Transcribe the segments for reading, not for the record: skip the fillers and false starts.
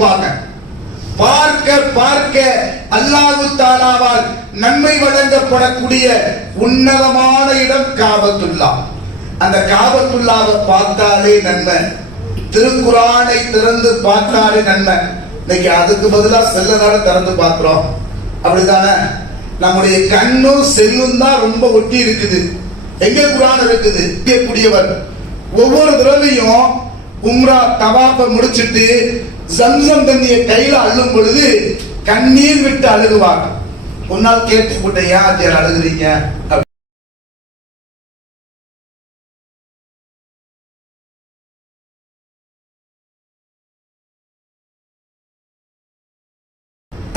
இருப்பாங்க. பார்க்க பார்க்க அல்லாஹ் தஆலாவால் நன்மை வழங்கப்படக்கூடிய உன்னதமான இடம் காபத்துல்லா. அந்த காபத்துல்லாவை பார்த்தாலே நன்மை, திருக்குரானை திறந்து பார்த்தாலே நன்மை. இன்னைக்கு அதுக்கு பதிலா செல்லனால திறந்து பார்க்கிறோம், அப்படித்தானே? நம்முடைய கண்ணும் செல்லும் தான் ரொம்ப ஒட்டி இருக்குது. எங்க குரான் இருக்குது? கூடியவர் ஒவ்வொரு தடவையும் உம்ரா தவாப்பை முடிச்சிட்டு ஜம்சம் தண்ணியை கையில அள்ளும் பொழுது கண்ணீர் விட்டு அழுகுவாங்க. ஒரு நாள் கேட்டு போட்ட, ஏன் அழுகுறீங்க?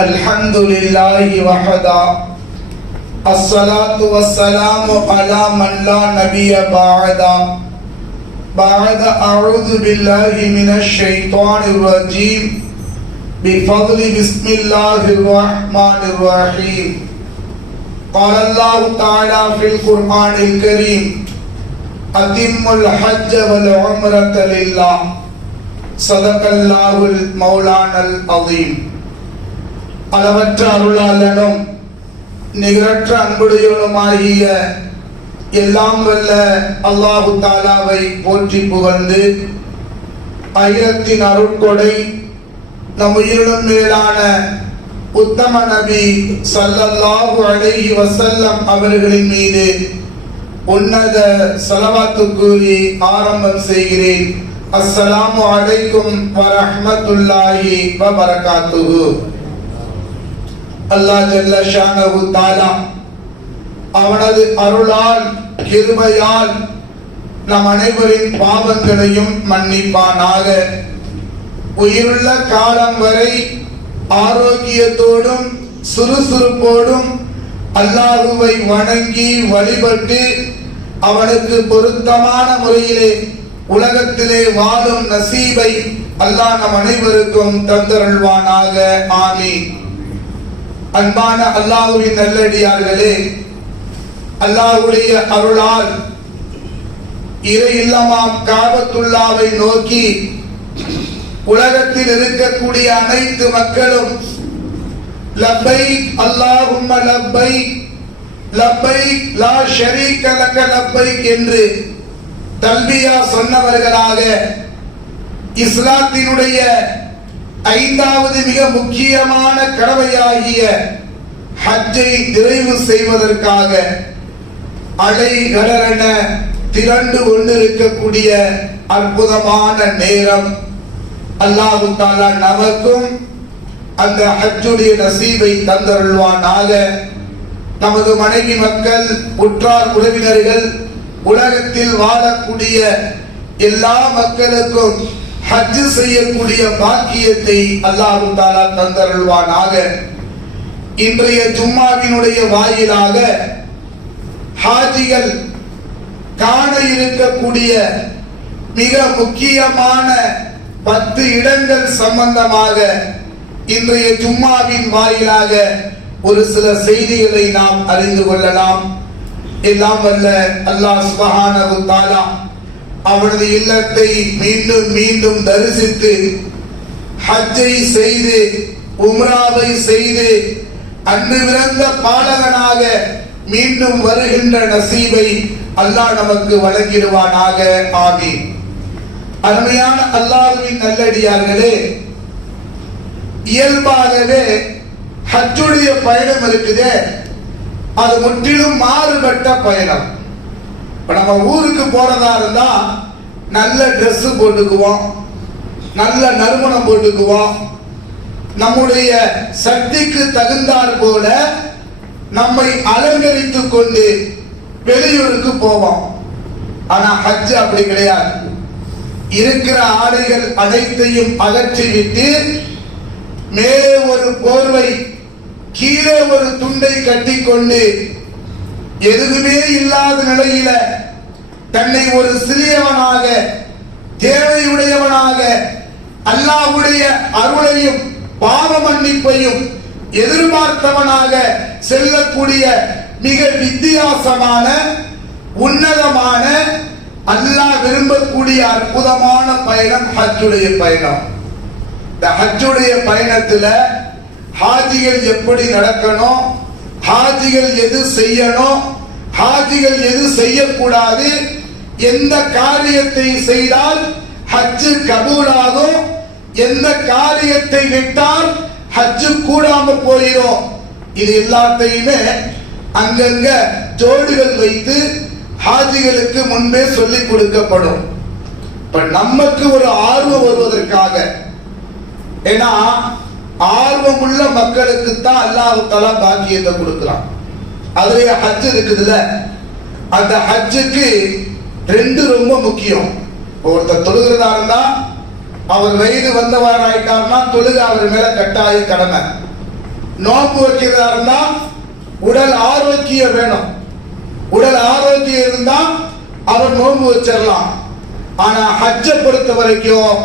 அல்ஹம்துலில்லாஹி வஹதா அஸ்ஸலாத்து வஸ்ஸலாமு அலா மன் லா நபிய பஅதா بعد أعوذ بالله من الشيطان الرجيم بفضل بسم الله الرحمن الرحيم قال الله تعالى في القرآن الكريم أتم الحج والعمرة لله صدق الله المولانا العظيم. அளவற்ற அருளாளனும் நிகரற்ற அன்புடையவனுமாகிய எல்லாம் வல்ல அல்லாஹு தஆலாவை போற்றி புகழ்ந்து, ஆயிரத்தின் அருட்கொடை நம் உயிரினும் மேலான உத்தம நபி ஸல்லல்லாஹு அலைஹி வஸல்லம் அவர்களின் மீது உன்னத ஸலவாத்து கூறி ஆரம்பம் செய்கிறேன். அஸ்ஸலாமு அலைக்கும் வரஹ்மத்துல்லாஹி வபரகாத்துஹு. அல்லாஹ் ஜல்ல ஷானஹு தஆலா அவனது அருளால் கிருபையால் நம் அனைவரின் பாவங்களையும் மன்னிப்பானாக. உயிருள்ள காலம் வரை ஆரோக்கியத்தோடும் சுறுசுறுப்போடும் அல்லாஹ்வை வணங்கி வழிபட்டு அவனுக்கு பொருத்தமான முறையிலே உலகத்திலே வாழும் நசீபை அல்லாஹ் நம் அனைவருக்கும் தந்தருள்வானாக. ஆமீன். அன்பான அல்லாஹ்வின் நல்லடியார்களே, அல்லாஹ்வுடைய அருளால் இறை இல்லமாம் காபத்துல்லாவை நோக்கி உலகத்தில் இருக்கக்கூடிய அனைத்து மக்களும் லப்பைக் அல்லாஹும்ம லப்பைக் லப்பைக் லா ஷரீக லக லப்பைக் என்று தல்பியா சொன்னவர்களாக இஸ்லாத்தினுடைய ஐந்தாவது மிக முக்கியமான கடமையாகிய ஹஜ்ஜை நிறைவு செய்வதற்காக அலைகடரென திரண்டு கொண்டிருக்கக்கூடிய அற்புதமான நேரம். அல்லாஹ் தஆலா நமக்கும் அந்த ஹஜ்ஜுடைய நசீபை தந்தருள்வானாக. நமது மனைவி மக்கள், உற்றார் உறவினர்கள், உலகத்தில் வாழக்கூடிய எல்லா மக்களுக்கும் ஹஜ் செய்யக்கூடிய பாக்கியத்தை அல்லாஹ் தஆலா தந்தருள்வானாக. இன்றைய ஜும்மாவினுடைய வாயிலாக ஹாஜிகள் காண இருக்கக்கூடிய மிக முக்கியமான 10 இடங்கள் சம்பந்தமாக இன்றைய ஜும்மாவின் வாயிலாக ஒரு சில செய்திகளை நாம் அறிந்து கொள்ளலாம். எல்லாம் வல்ல அல்லாஹ் சுப்ஹானஹு தஆலா அவனது இல்லத்தை மீண்டும் மீண்டும் தரிசித்து ஹஜ்ஜை செய்து உம்ராவை செய்து அன்று பிறந்த பாலகனாக மீண்டும் வருகின்ற நசீபை அல்லாஹ் நமக்கு வழங்கிடுவானாக. ஆமீன். அருமையான அல்லாஹ்வின் நல்லடியார்களே, இயல்பாகவே ஹஜ்ஜுடைய பயணம் இருக்குது, அது முற்றிலும் மாறுபட்ட பயணம். இப்ப நம்ம ஊருக்கு போறதா இருந்தா நல்ல ட்ரெஸ் போட்டுக்குவோம், நல்ல நறுமணம் போட்டுக்குவோம், நம்முடைய சக்திக்கு தகுந்தாற் போல நம்மை அலங்கரித்துக் கொண்டு வெளியூருக்கு போவோம். ஆனா ஹஜ் அப்படி கிடையாது. இருக்கிற ஆடைகள் அனைத்தையும் அகற்றிவிட்டு மேலே ஒரு போர்வை, கீழே ஒரு துண்டை கட்டிக்கொண்டு எதுவுமே இல்லாத நிலையில தன்னை ஒரு சிறியவனாக, தேவையுடையவனாக, அல்லாஹ்வுடைய அருளையும் பாவ மன்னிப்பையும் எதிர்பார்த்தவனாக செல்லக்கூடிய மிக வித்தியாசமான, உன்னதமான, அல்லாஹ் விரும்பக்கூடிய அற்புதமான பயணம் ஹஜ்ஜுடைய பயணம். இந்த ஹஜ்ஜுடைய பயணத்துல ஹாஜிகள் எப்படி நடக்கணும், ஹாஜிகள் எது செய்யணும், ஹாஜிகள் எது செய்யக்கூடாது, எந்த காரியத்தை செய்தால் ஹஜ்ஜு கபூலாகும், எந்த காரியத்தை விட்டால் ஹஜ்ஜு கூடாம போயிடும், இது எல்லாத்தையுமே அங்கங்க ஜோடுகள் வைத்து ஹாஜிகளுக்கு முன்பே சொல்லிக் கொடுக்கப்படும். இப்ப நமக்கு ஒரு ஆர்வம் வருவதற்காக, ஏன்னா ஆர்வம் உள்ள மக்களுக்கு தான் அல்லாஹ் தஆலா பாக்கியத்தை கொடுக்கிறான். அதுல ஹஜ் இருக்குதுல்ல, அந்த ஹஜ்ஜுக்கு ரெண்டு ரொம்ப முக்கியம். ஒருத்தர் தொழுகிறதா இருந்தா அவர் வயது வந்தவர் ஆயிட்டார்னா தொழுக அவர் மேல கட்டாய கடமை. நோன்பு வைக்கிறதா இருந்தா உடல் ஆரோக்கியம் வேணும். உடல் ஆரோக்கியம் இருந்தா அவர் நோன்பு வச்சிடலாம். ஆனா ஹஜ்ஜை பொறுத்த வரைக்கும்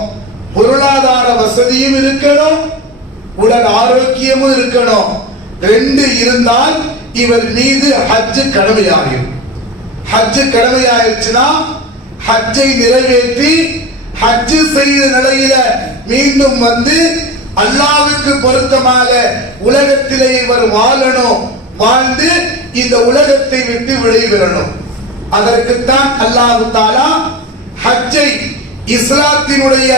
பொருளாதார வசதியும் இருக்கணும், உடல் ஆரோக்கியமும் இருக்கணும். ரெண்டு இருந்தால் இவர் மீது ஹஜ்ஜு கடமையாகும். ஹஜ்ஜு கடமையாயிருச்சுன்னா ஹஜ்ஜை நிறைவேற்றி ஹஜ்ஜு செய்த நிலையில மீண்டும் வந்து அல்லாஹ்வுக்கு பொருத்தமாக உலகத்திலே இவர் வாழணும், வாழ்ந்து இந்த உலகத்தை விட்டு விடைபெறணும். அதற்குத்தான் அல்லாஹ் தஆலா ஹஜ்ஜை இஸ்லாத்தினுடைய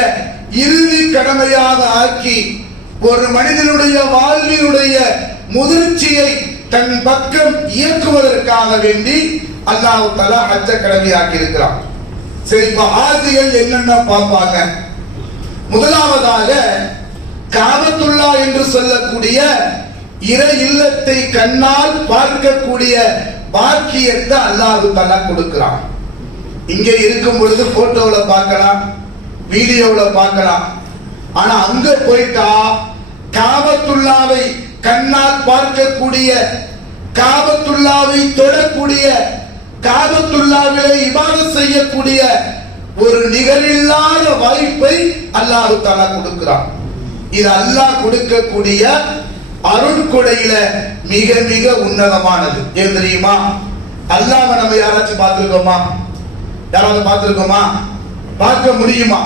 இறுதி கடமையாக ஆக்கி ஒரு மனிதனுடைய வாழ்வினுடைய முதிர்ச்சியை தன் பக்கம் இயக்குவதற்காக வேண்டி அல்லாஹ் தஆலா ஹஜ்ஜை கடமையாக்கி இருக்கிறான். சரி, இப்ப ஹாஜிகள் என்னென்ன பார்ப்பாங்க? முதலாவதாக காபத்துல்லா என்று சொல்லக்கூடிய இறை இல்லத்தை கண்ணால் பார்க்கக்கூடிய பாக்கியத்தை அல்லாஹ் தஆலா கொடுக்கிறான். இங்கே இருக்கும் பொழுது போட்டோல பார்க்கலாம், வீடியோல பார்க்கலாம். ஆனா அங்க போயிட்டா காபத்துல்லாவை கண்ணால் பார்க்கக்கூடிய, காபத்துல்லாவை தொடக்கூடிய, காபத்துல்லாவிலே இபாதத் செய்யக்கூடிய ஒரு நிகரில்லாத வாய்ப்பை அல்லாஹ் தஆலா கொடுக்கிறான். இது அல்லாஹ் கொடுக்கக்கூடிய அருட்கொடையில மிக மிக உன்னதமானது. ஏன் தெரியுமா? அல்லாஹ்வை நம்ம யாராச்சும் பார்த்திருக்கோமா? யாராவது பார்த்திருக்கோமா? பார்க்க முடியுமா?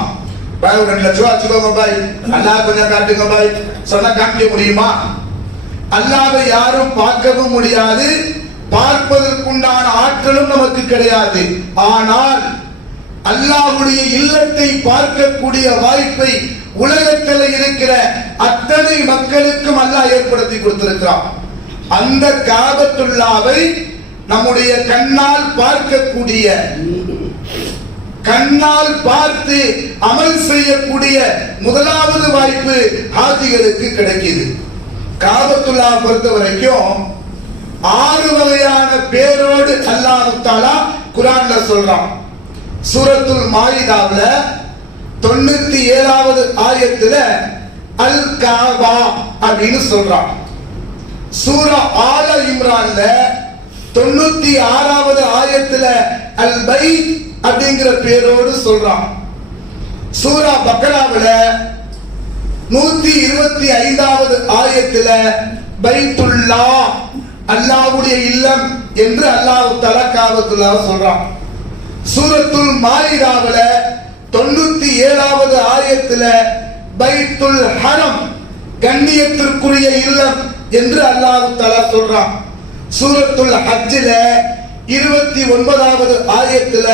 பாய் ஒரு 2 லட்சம் வச்சுக்கோங்க பாய், அல்லாஹ் கொஞ்சம் காட்டுங்க பாய் சொன்னா காமிக்க முடியுமா? அல்லாஹ்வை யாரும் பார்க்கவும் முடியாது, பார்ப்பதற்குண்டான ஆற்றலும் நமக்கு கிடையாது. ஆனால் அல்லாஹ்வுடைய இல்லத்தை பார்க்கக்கூடிய வாய்ப்பை உலகத்தில் இருக்கிற அத்தனை மக்களுக்கும் அல்லாஹ் ஏற்படுத்தி கொடுத்திருக்கிறான். அந்த காபத்துல்லாவை நம்முடைய கண்ணால் பார்க்கக்கூடிய, கண்ணால் பார்த்து அமல் செய்யக்கூடிய முதலாவது வாய்ப்பு ஹாஜிகளுக்கு கிடைக்குது. காபத்துல்லா பொறுத்த வரைக்கும் 6 வகையான பேரோடு அல்லாஹ் தஆலா குர்ஆன்ல சொல்றான். சூரத்துல் மாயிதாவுல 97வது ஆயத்துல அல் காபா அப்படின்னு சொல்றான். சூரா ஆல இம்ரான்ல 96வது ஆயத்துல அல் பைத் அப்படிங்கிற பேரோடு சொல்றான். சூரா பக்ராவுல 125வது ஆயத்துல பைத்துல்லா அல்லாஹ்வுடைய இல்லம் என்று அல்லாஹ் தஆலா காபத்துல்லாஹ் சொல்றான். சூரத்துல் மாயிதாவுல 97வது ஆயத்துல பைத்துல் ஹரம் கண்ணியத்திற்குரிய இல்லம் என்று அல்லாஹ் தஆலா சொல்றான். சூரத்துல் ஹஜ்ஜில 29வது ஆயத்துல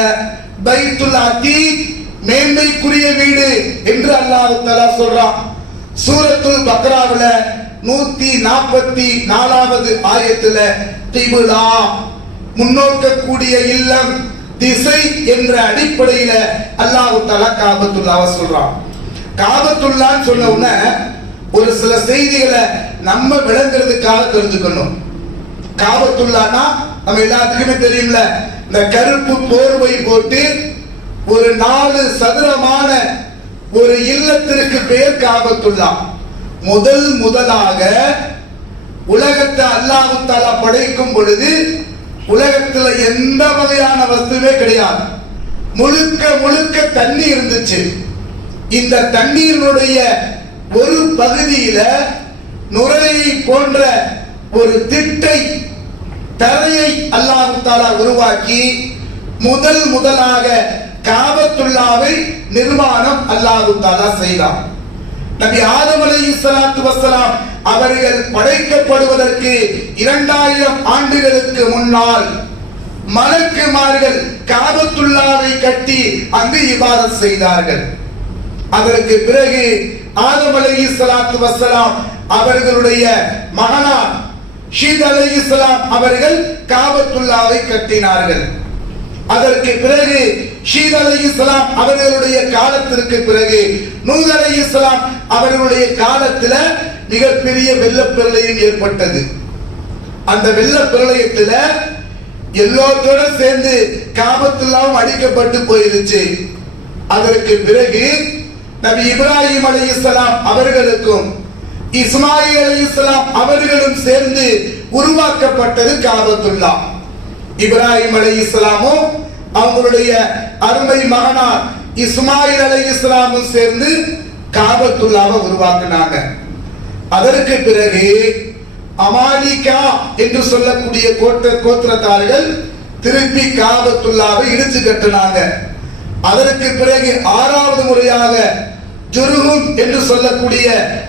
பைத்துல் அதீக் மேன்மைக்குரிய வீடு என்று அல்லாஹ் தஆலா சொல்றான். சூரத்துல் பக்ராவுல 144வது ஆயத்துல கிப்லா முன்னோக்கக்கூடிய இல்லம், திசை என்ற அடிப்படையில அல்லாஹ் தஆலா காபத்துல்லாஹ் சொல்றான். காபத்துல்லாஹ் சொன்ன உடனே ஒரு சில செய்திகளை நம்ம விளங்குறதுக்காக தெரிஞ்சுக்கணும். காபத்துல்லாஹ்னா நம்ம எல்லாத்துக்குமே தெரியும்ல, இந்த கருப்பு போர்வை போட்டு ஒரு 4 சதுரமான ஒரு இல்லத்திற்கு பெயர் காபத்துல்லாஹ். முதலாக உலகத்தை அல்லாஹ் தஆலா படைக்கும் பொழுது உலகத்துல எந்த வகையான வஸ்துவே கிடையாது. முழுக்க முழுக்க தண்ணி இருந்துச்சு. இந்த தண்ணீருடைய ஒரு பகுதியில நுரையை போன்ற ஒரு திட்டை தரையை அல்லாஹ் தஆலா உருவாக்கி முதலாக காபத்துல்லாவை நிர்மாணம் அல்லாஹ் தஆலா செய்தார். நபி அலைஹிஸ்ஸலாத்து வஸ்ஸலாம் அவர்கள் படைக்கப்படுவதற்கு 2000 ஆண்டுகளுக்கு முன்னால் மலக்குமார்கள் காபத்துல்லாவை கட்டி அங்கு இபாதத் செய்தார்கள். அதற்கு பிறகு ஆதம் அலைஹிஸ்ஸலாத்து வஸ்ஸலாம் அவர்களுடைய மகனார் ஷீத் அலைஹிஸ்ஸலாம் அவர்கள் காபத்துல்லாவை கட்டினார்கள். அதற்கு பிறகு ஷீத் அலைஹிஸ்ஸலாம் அவர்களுடைய காலத்திற்கு பிறகு நூஹ் அலைஹிஸ்ஸலாம் அவர்களுடைய காலத்துல மிகப்பெரிய வெள்ளப்பிரளயம் ஏற்பட்டது. அந்த வெள்ளப்பிரளயத்துல எல்லோரோட சேர்ந்து காபத்துல்லாவும் அடிக்கப்பட்டு போயிருச்சு. அதற்கு பிறகு நபி இப்ராஹிம் அலைஹிஸ்ஸலாம் அவர்களுக்கும் இஸ்மாயில் அலைஹிஸ்ஸலாம் அவர்களும் சேர்ந்து உருவாக்கப்பட்டது காபத்துல்லா. இப்ராஹிம் அலைஹிஸ்ஸலாமும் அவங்களுடைய அருமை மகனார் இஸ்மாயில் அலைஹிஸ்ஸலாமும் சேர்ந்து காபத்துல்லாவை உருவாக்கினாங்க. அதற்கு பிறகு அமாலிகா என்று சொல்லக்கூடிய கோத்திரத்தார்கள் திருப்பி காபத்துல்லாவை இடிச்சு கட்டினாங்க. அதற்கு பிறகு 6வது முறையாக ஜுருஹும் என்று சொல்லக்கூடிய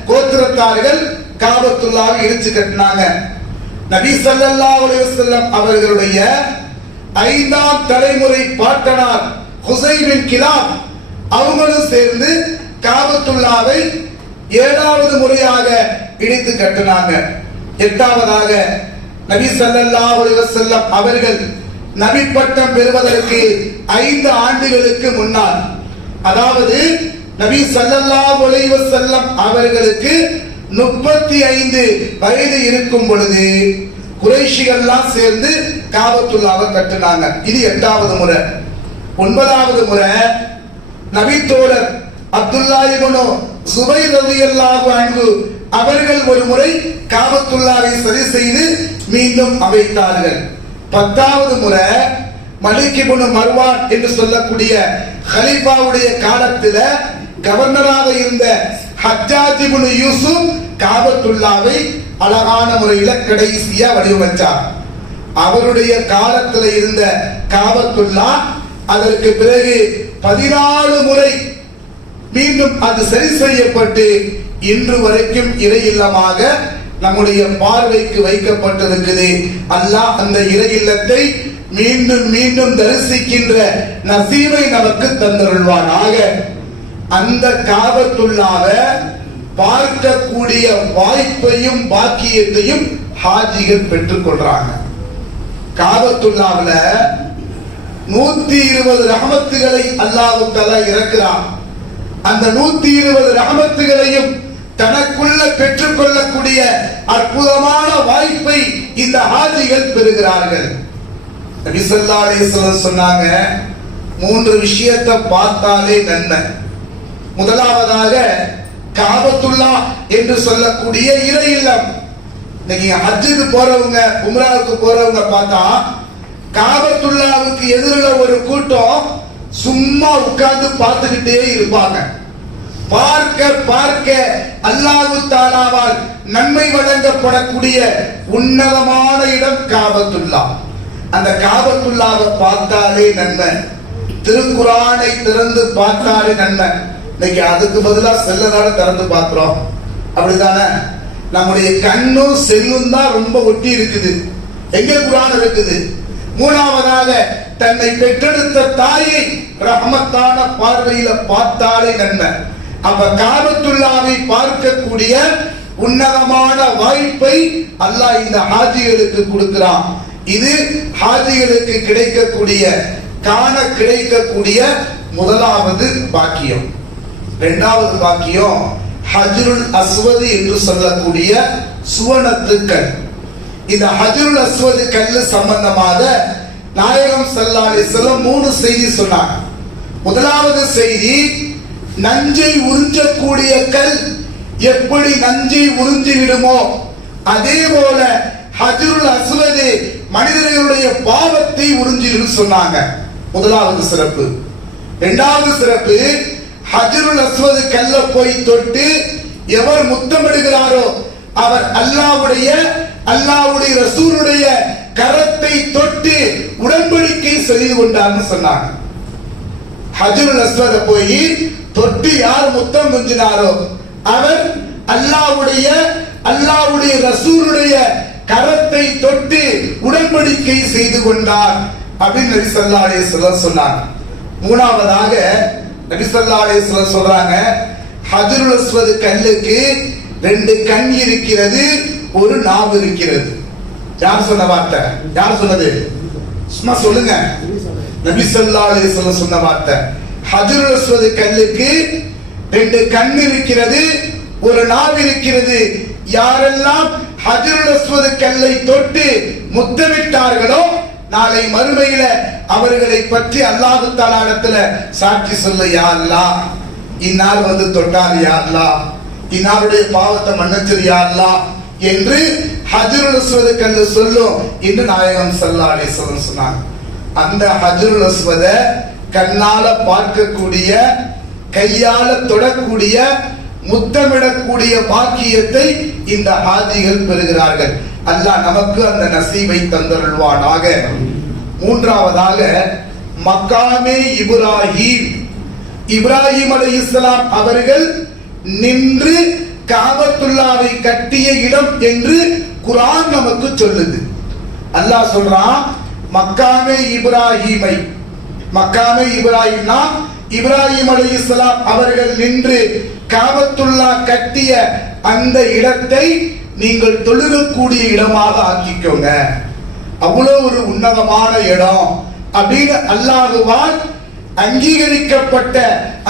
கோத்திரத்தார்கள் காபத்துல்லாவை இடிச்சு கட்டினாங்க. நபி ஸல்லல்லாஹு அலைஹி வஸல்லம் அவர்களுடைய 5ஆம் தலைமுறை பாட்டனார் ஹுசைன் பின் கிலாப் அவங்களும் சேர்ந்து காபத்துல்லாவை 7வது முறையாக இடித்து கட்டினாங்க. 8வதாக நபி ஸல்லல்லாஹு அலைஹி வஸல்லம் அவர்கள் நபி பட்டம் பெறுவதற்கு 5 ஆண்டுகளுக்கு முன்னால், அதாவது நபி ஸல்லல்லாஹு அலைஹி வஸல்லம் அவர்களுக்கு 35 வயது இருக்கும் பொழுது குறைஷிகள்லாம் சேர்ந்து காபத்துல்லாவை கட்டினாங்க. இது 8வது முறை. 9வது முறை நபி தோழர் அப்துல்லா இப்னு ஸுபைர் ரலியல்லாஹு அன்ஹு அவர்கள் ஒரு முறை காபத்துல்லாவை சரி செய்து மீண்டும் அமைத்தார்கள். 10வது முறை மலிக் இப்னு மர்வான் என்று சொல்லக்கூடிய கலீஃபாவுடைய காலத்துல கவர்னராக இருந்த ஹஜ்ஜாஜ் இப்னு யூசுப் காபத்துல்லாவை அழகான முறையில கடைசியா வடிவமைச்சார். அவருடைய காலத்துல இருந்த காபத்துல்லா அதற்கு பிறகு 14 முறை மீண்டும் அது சரி செய்யப்பட்டு இன்று வரைக்கும் இறை இல்லமாக நம்முடைய பார்வைக்கு வைக்கப்பட்டிருக்குது. அல்லாஹ் அந்த இறை இல்லத்தை மீண்டும் மீண்டும் தரிசிக்கின்ற நசீபை நமக்கு தந்தருள்வானாக. அந்த காபத்துல்லாவை பார்க்கக்கூடிய வாய்ப்பையும் பாக்கியத்தையும் ஹாஜிகள் பெற்றுக் கொள்றாங்க. காபத்துல்லாவுல 120 ரஹமத்துகளை அல்லாஹ் தஆலா இறக்குறான். அந்த 120 ரஹமத்துகளையும் தனக்குள்ள பெற்றுக் கொள்ளக்கூடிய அற்புதமான வாய்ப்பை இந்த ஹாஜிகள் பெறுகிறார்கள். நபி ஸல்லல்லாஹு அலைஹி வஸல்லம் சொன்னாங்க, 3 விஷயத்தை பார்த்தாலே நன்மை. முதலாவதாக காபத்துல்லா என்று சொல்லக்கூடிய இறை இல்லம். இன்னைக்கு ஹஜ்ஜுக்கு போறவங்க உம்ராவுக்கு போறவங்க பார்த்தா காபத்துல்லாவுக்கு எதிரில் ஒரு கூட்டம் சும்மா உட்கார்ந்து பார்த்துக்கிட்டே இருப்பாங்க. பார்க்க பார்க்க அல்லாஹ் தஆலாவால் நன்மை வழங்கப்படக்கூடிய உன்னதமான இடம் காபத்துல்லா. அந்த காபத்துல்லாவை பார்த்தாலே நன்மை. திருக்குர்ஆனை திறந்து பார்த்தாலே நன்மை. இன்னைக்கு அதுக்கு பதிலா செல்லனால திறந்து பார்க்கிறோம், அப்படித்தானே? நம்முடைய கண்ணும் செல்லும் தான் ரொம்ப ஒட்டி இருக்குது. எங்க குர்ஆன் இருக்குது? 3வதாக தன்னை பெற்றெடுத்த தாயை ரஹமத்தான பார்வையில பார்த்தாலே நன்மை. அப்ப காபத்துல்லாவை பார்க்கக்கூடிய உன்னதமான வாய்ப்பை அல்லாஹ் இந்த ஹாஜிகளுக்கு கொடுக்கிறான். இது ஹாஜிகளுக்கு கிடைக்கக்கூடிய கிடைக்கக்கூடிய முதலாவது பாக்கியம். 2வது பாக்கியம் ஹஜ்ருல் அஸ்வத் என்று சொல்லக்கூடிய சுவனத்துக்கள். இந்த ஹஜ்ருல் அஸ்வத் கல்லு சம்பந்தமாக நாயகம் ஸல்லல்லாஹு அலைஹி வஸல்லம் 3 செய்தி சொன்னாங்க. முதலாவது செய்தி, நஞ்சை உறிஞ்சக்கூடிய கல் எப்படி நஞ்சை உறிஞ்சி விடுமோ அதே போல ஹஜ்ருல் அஸ்வத் மனிதர்களுடைய பாவத்தை உறிஞ்சிடும் சொன்னாங்க. முதலாவது சிறப்பு. 2வது சிறப்பு, ஹஜ்ருல் அஸ்வத் கல்ல போய் தொட்டு எவர் முத்தமிடுகிறாரோ அவர் அல்லாஹ்வுடைய ரசூலுடைய கரத்தை தொட்டு உடன்படிக்கை செய்து கொண்டார்னு சொன்னாங்க. ஹஜ்ருல் அஸ்வத போய் தொட்டு யார் முத்தம் குஞ்சினாரோ அவர் அல்லாஹ்வுடைய ரசூலுடைய கரத்தை தொட்டு உடன்படிக்கை செய்து கொண்டார் அப்படின்னு நபி ஸல்லல்லாஹு அலைஹி வஸல்லம் சொன்னாங்க. மூணாவதாக நபி ஸல்லல்லாஹு அலைஹி வஸல்லம் சொல்றாங்க, ஹஜ்ருல் அஸ்வத் கல்லுக்கு 2 கண் இருக்கிறது, ஒரு நாவு இருக்கிறது. யார் சொன்ன வார்த்தை? யார் சொன்னது? சும்மா சொல்லுங்க. நபி ஸல்லல்லாஹு அலைஹி வஸல்லம் சொன்ன வார்த்தை. ஹஜ்ருல் அஸ்வத் கல்லுக்கு 2 கண் இருக்கிறது, ஒரு நாவு இருக்கிறது. யாரெல்லாம் ஹஜ்ருல் அஸ்வத் கல்லை தொட்டு முத்தமிட்டார்களோ நாளை மறுமையில அவர்களை பற்றி அல்லாஹ் தஆலா இடத்துல சாட்சி சொல்ல, யா அல்லாஹ் இன்னார் வந்து தொட்டார், யா அல்லாஹ் இன்னாருடைய பாவத்தை மன்னிச்சிரு யா அல்லாஹ் என்று ஹஜ்ருல் அஸ்வத் கல்லு சொல்லும் என்று நாயகம் ஸல்லல்லாஹு அலைஹி வஸல்லம் சொன்னாங்க. அந்த ஹஜ்ருல் அஸ்வத கண்ணால பார்க்கக்கூடிய, கையால தொடக்கூடிய, முத்தமிடக்கூடிய பாக்கியத்தை இந்த ஹாஜிகள் பெறுகிறார்கள். அல்லாஹ் நமக்கு அந்த நசீபை தந்தருள்வானாக. மூன்றாவதாக மக்காமே இப்ராஹிம் அலைஹிஸ்ஸலாம் அவர்கள் நின்று காபத்துல்லாவை கட்டிய இடம் என்று குர்ஆன் நமக்கு சொல்லுது. அல்லாஹ் சொல்றான், மக்காமே இப்ராஹிம்னா இப்ராஹிம் அலைஹிஸ்ஸலாம் அவர்கள் நின்று காபத்துல்லா கட்டிய அந்த இடத்தை நீங்கள் தொழுகக்கூடிய இடமாக ஆக்கிக்கோங்க. அவ்வளவு ஒரு உன்னதமான இடம் அப்படின்னு அல்லாஹ்வால் அங்கீகரிக்கப்பட்ட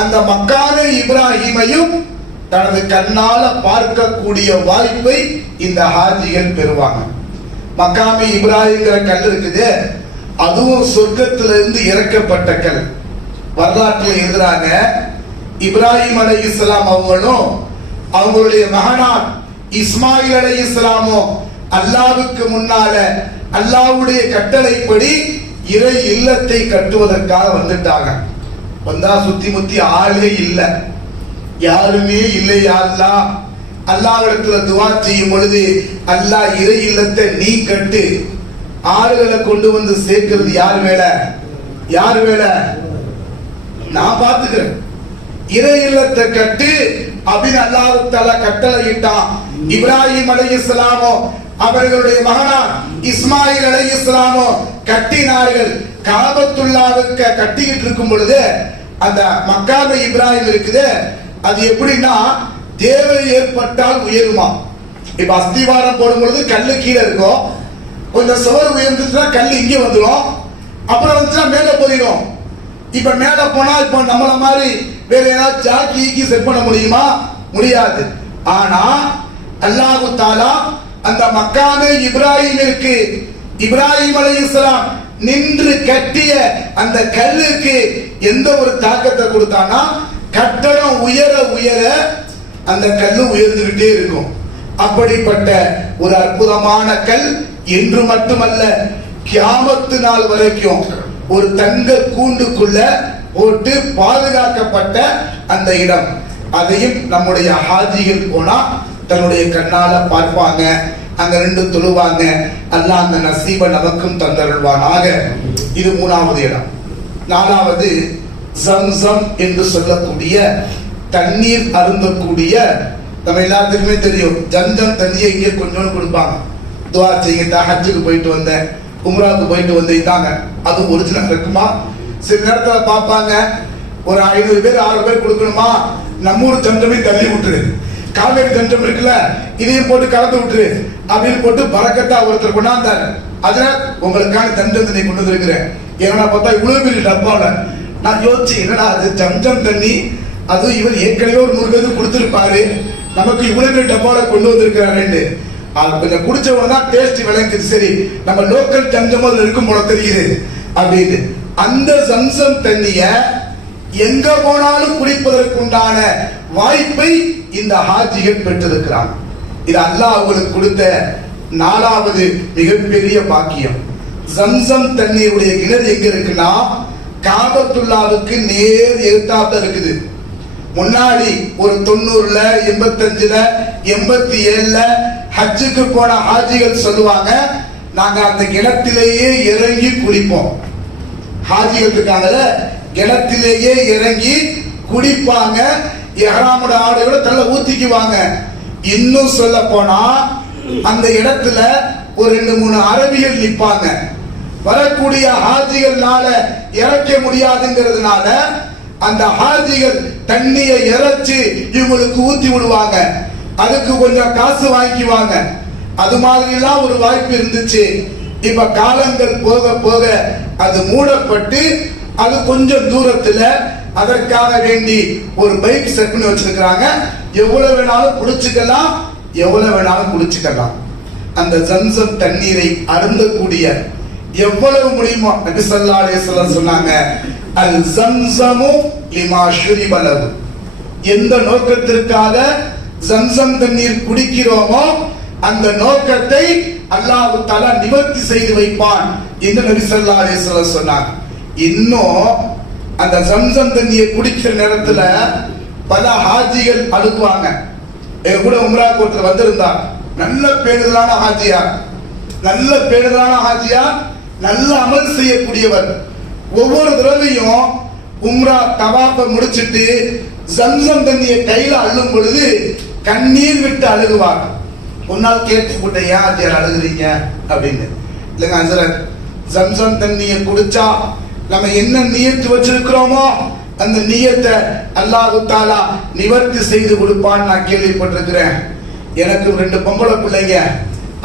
அந்த மக்காமே இப்ராஹிமையும் தனது கண்ணால பார்க்கக்கூடிய வாய்ப்பை இந்த ஹாஜிகள் பெறுவாங்க. மக்காமே இப்ராஹிம்ங்கிற கல் இருக்குது, அதுவும் சொர்க்கத்திலிருந்து இறக்கப்பட்ட கல். வரலாற்றில் எழுதுறாங்க, இப்ராஹிம் அலைஹிஸ்ஸலாம் அவங்களும் அவங்களுடைய மகனார் இஸ்மாயில் அலைஹிஸ்ஸலாமும் அல்லாஹ்வுக்கு முன்னால அல்லாஹ்வுடைய கட்டளைப்படி இறை இல்லத்தை கட்டுவதற்காக வந்துட்டாங்க. வந்தா சுத்தி முத்தி ஆளே இல்லை, யாருமே இல்லை. யா அல்லாஹ், அல்லாஹ்விடத்துல துஆ செய்யும் பொழுது அல்லாஹ் இறை இல்லத்தை நீ கட்டு, ஆளுகளை கொண்டு வந்து சேர்க்கிறது யார் வேலை? நான் பாத்துக்கிறேன். இறை இல்லத்தை கட்டு அப்படின்னு அல்லாஹ் தஆலா கட்டளையிட்டான். இப்ராஹிம் அலைஹிஸ்ஸலாமோ அவர்களுடைய மகனார் இஸ்மாயில் அலைஹிஸ்ஸலாமோ கட்டினார்கள். காபத்துல்லாவுக்கு கட்டிக்கிட்டு இருக்கும் பொழுது அந்த மக்காமே இப்ராஹிம் இருக்குது, அது எப்படின்னா தேவை ஏற்பட்டால் உயருமா. இப்ப அஸ்திவாரம் போடும் பொழுது கல்லு கீழே இருக்கும், கொஞ்சம் சுவர் உயர்ந்துச்சுன்னா கல் இங்கே வந்துடும், அப்புறம் வந்துச்சுன்னா மேலே போயிடும். இப்ப மேல போனா இப்ப நம்மள மாதிரி வேற ஏதாவது ஜாக்கி செட் பண்ண முடியுமா? முடியாது. ஆனா அல்லாஹ் தஆலா அந்த மக்காமே இப்ராஹிமிற்கு இப்ராஹிம் அலைஹிஸ்ஸலாம் நின்று கட்டிய அந்த கல்லுக்கு எந்த ஒரு தாக்கத்தை கொடுத்தானா, கட்டடம் உயர உயர அந்த கல்லு உயர்ந்துகிட்டே இருக்கும். அப்படிப்பட்ட ஒரு அற்புதமான கல் என்று மட்டுமல்ல, கியாமத்து நாள் வரைக்கும் ஒரு தங்க கூண்டுக்குள்ள போட்டு பாதுகாக்கப்பட்ட அந்த இடம். அதையும் நம்முடைய ஹாஜிகள் போனா தன்னுடைய கண்ணால பார்ப்பாங்க, அங்க 2 தொழுவாங்க. அல்லாஹ் அந்த நசீபை நமக்கும் தந்தருள்வானாக. இது 3வது இடம். 4வது ஜம்சம் என்று சொல்லக்கூடிய தண்ணீர் அருந்தக்கூடிய, நம்ம எல்லாத்துக்குமே தெரியும், ஜம்சம் தண்ணியை இங்கே கொஞ்சம் கொடுப்பாங்க. துஆ செய்யுங்க, ஹஜ்ஜுக்கு போயிட்டு வந்தேன், உம்ராவுக்கு போயிட்டு வந்தாங்க. அது ஒரிஜினல் இருக்குமா? சில நேரத்தில் பார்ப்பாங்க, ஒரு 500 பேர் 6 பேர் கொடுக்கணுமா, நம்ம ஊர் ஜம்சமே தள்ளி விட்டுரு, காவேரி ஜம்சம் இருக்குல்ல இதையும் போட்டு கலந்து விட்டுரு அப்படின்னு போட்டு பரக்கத்தா ஒருத்தர் கொண்டாந்தாரு. அதுல உங்களுக்கான ஜம்சம் தண்ணி கொண்டு வந்திருக்கிறேன். ஏன்னா பார்த்தா இவ்வளவு பெரிய டப்பால நான் யோசிச்சு, என்னடா அது ஜம்சம் தண்ணி, அது இவர் ஏற்கனவே ஒரு 100 பேருக்கு கொடுத்திருப்பாரு, நமக்கு இவ்வளவு பெரிய டப்பால கொண்டு வந்திருக்கிறாரு. அது கொஞ்சம் குடிச்சவங்க தான் டேஸ்ட் விளங்குது. சரி, நம்ம லோக்கல் ஜம்சம் அதுல இருக்கும் போல தெரியுது அப்படின்னு அந்த ஜம்சம் தண்ணிய எங்க போனாலும் குடிப்பதற்கு உண்டான வாய்ப்பை இந்த ஹாஜிகள் பெற்றிருக்கிறாங்க. இது அல்லாஹ் அவங்களுக்கு கொடுத்த 4வது மிகப்பெரிய பாக்கியம். ஜம்சம் தண்ணீருடைய கிணறு எங்க இருக்குன்னா, காபத்துல்லாவுக்கு நேர் எதிர்த்தாப்புல இருக்குது. முன்னாடி ஒரு 90ல 85ல 87ல ஹஜ்ஜுக்கு போன ஹாஜிகள் சொல்லுவாங்க, நாங்க அந்த கிணத்திலேயே இறங்கி குளிப்போம். ஹாஜிகள் இருக்காங்கல்ல, கிணத்திலேயே இறங்கி குடிப்பாங்க. இஹ்ராமோட ஆடையோட தள்ள ஊத்திக்குவாங்க. இன்னும் சொல்ல போனா அந்த இடத்துல ஒரு 2-3 அரபிகள் நிப்பாங்க. வரக்கூடிய ஹாஜிகள்னால இறக்க முடியாதுங்கிறதுனால அந்த ஹாஜிகள் தண்ணியை இறைச்சு இவங்களுக்கு ஊத்தி விடுவாங்க. அதுக்கு கொஞ்சம் காசு வாங்கிக்குவாங்க. அது மாதிரி எல்லாம் ஒரு வாய்ப்பு இருந்துச்சு. இப்ப காலங்கள் போக போக அது மூடப்பட்டு அது கொஞ்சம் தூரத்துல அதற்காக வேண்டி ஒரு பைப் செட் பண்ணி வச்சிருக்கிறாங்க. எவ்வளவு வேணாலும் குடிச்சுக்கலாம், எவ்வளவு வேணாலும் குடிச்சுக்கலாம். அந்த ஜம்சம் தண்ணீரை அருந்தக்கூடிய எவ்வளவு முடியுமோ நபி ஸல்லல்லாஹு அலைஹி வஸல்லம் சொன்னாங்க, அல் ஜம்ஸமு லிமா ஷுரிப லஹு. எந்த நோக்கத்திற்காக ஜம்சம் தண்ணீர் குடிக்கிறோமோ அந்த நோக்கத்தை அல்லாஹ் தஆலா நிவர்த்தி செய்து வைப்பான் என்று நபி ஸல்லல்லாஹு அலைஹி வஸல்லம் சொன்னாங்க. இன்னும் அந்த ஜம்சம் தண்ணியை குடிக்கிற நேரத்துல பல ஹாஜிகள் அழுகுவாங்க. எங்க கூட உம்ரா கோட்ல வந்திருந்தா நல்ல பேணுதலான ஹாஜியா, நல்ல பேணுதலான ஹாஜியா, நல்ல அமல் செய்யக்கூடியவர். ஒவ்வொரு தடவையும் உம்ரா தவாஃபை முடிச்சிட்டு ஜம்சம் தண்ணியை கையில அள்ளும் பொழுது கண்ணீர் விட்டு அழுகுவார். ஒரு நாள் கேட்டு போட்ட, ஏன் ஹாஜியார் அழுகுறீங்க அப்படின்னு. இல்லைங்க ஹசரத், ஜம்சம் தண்ணியை குடிச்சா நம்ம என்ன நியத்து வச்சிருக்கிறோமோ அந்த நியத்தை அல்லாஹ் தஆலா நிவர்த்தி செய்து கொடுப்பான்னு நான் கேள்விப்பட்டிருக்கிறேன். எனக்கு 2 பொம்பளை பிள்ளைங்க.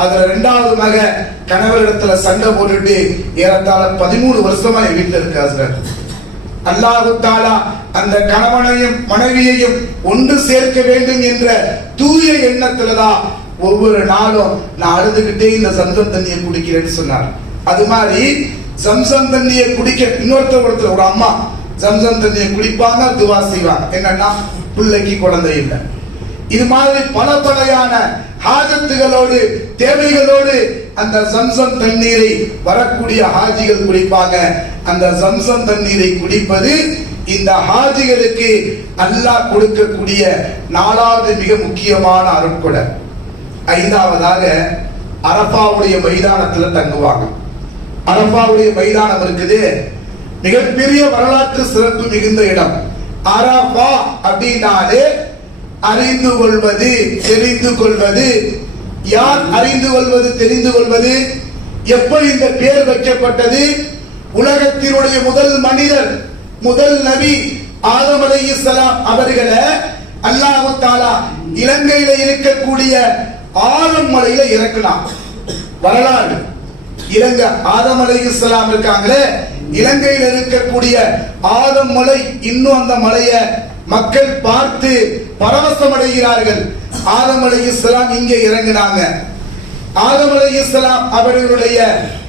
அதுல 2வது மக கணவரிடத்துல சண்டை போட்டுட்டு ஏறத்தாழ 13 வருஷமா என் வீட்டுல இருக்கு ஹசரத். அல்லாஹ் தஆலா அந்த கணவனையும் மனைவியையும் ஒன்று சேர்க்க வேண்டும் என்ற தூய எண்ணத்துலதான் ஒவ்வொரு நாளும் நான் அழுதுகிட்டே இந்த ஜம்சம் தண்ணியை குடிக்கிறேன்னு சொன்னார். அது மாதிரி ஜம்சம் தண்ணியை குடிக்க ஒருத்தர் ஒரு அம்மா ஜம்சம் தண்ணியை குடிப்பாங்க, துவா செய்வாங்க. என்னன்னா பிள்ளைக்கு குழந்தை இல்லை. இது மாதிரி பல வகையான ஹாஜத்துகளோடு தேவைகளோடு அந்த ஜம்சம் தண்ணீரை வரக்கூடிய ஹாஜிகள் குடிப்பாங்க. அந்த ஜம்சம் தண்ணீரை குடிப்பது இந்த ஹாஜிகளுக்கு அல்லாஹ் கொடுக்கக்கூடிய 4வது மிக முக்கியமான அருட்கொடை. 5வதாக அரஃபாவுடைய மைதானத்துல தங்குவாங்க. அரஃபாவுடைய மைதானம் இருக்குது, மிகப்பெரிய வரலாற்று சிறப்பு மிகுந்த இடம். அரஃபா அப்படின்னாலே அறிந்து கொள்வது, தெரிந்து கொள்வது. யார் அறிந்து கொள்வது, தெரிந்து கொள்வது? எப்படி இந்த பேர் வைக்கப்பட்டது? உலகத்தினுடைய முதல் மனிதர், முதல் நபி ஆதம் அலைஹிஸ்ஸலாம் அவர்களை அல்லாஹ் தஆலா இலங்கையில இருக்கக்கூடிய ஆலம் மலையில இறக்கினான். வரலாறு. இலங்கை ஆதம் அலைஹிஸ்ஸலாம் இருக்காங்களே, இலங்கையில் இருக்கக்கூடிய ஆதம் மலை, இன்னும் அந்த மலையை மக்கள் பார்த்து பரவசம் அடைகிறார்கள். ஆதம் அலைஹிஸ்ஸலாம் இங்கே இறங்கினாங்க. ஆதம் அலைஹிஸ்ஸலாம் அவர்களுடைய